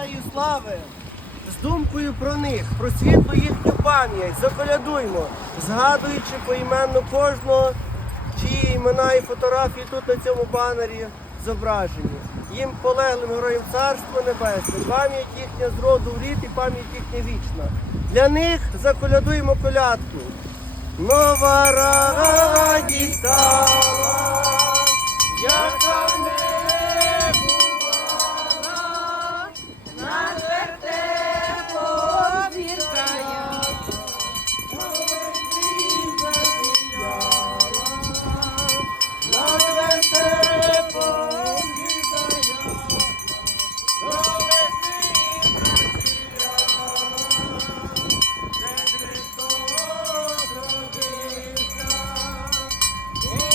Героїв слави. З думкою про них, про світлу їхню пам'ять, заколядуймо, згадуючи поіменно кожного, чиї імена і фотографії тут на цьому банері зображені. Їм полеглим героям Царство Небесне, пам'ять їхня з в рід і пам'ять їхня вічна. Для них заколядуємо колядку. Нова радість Yeah.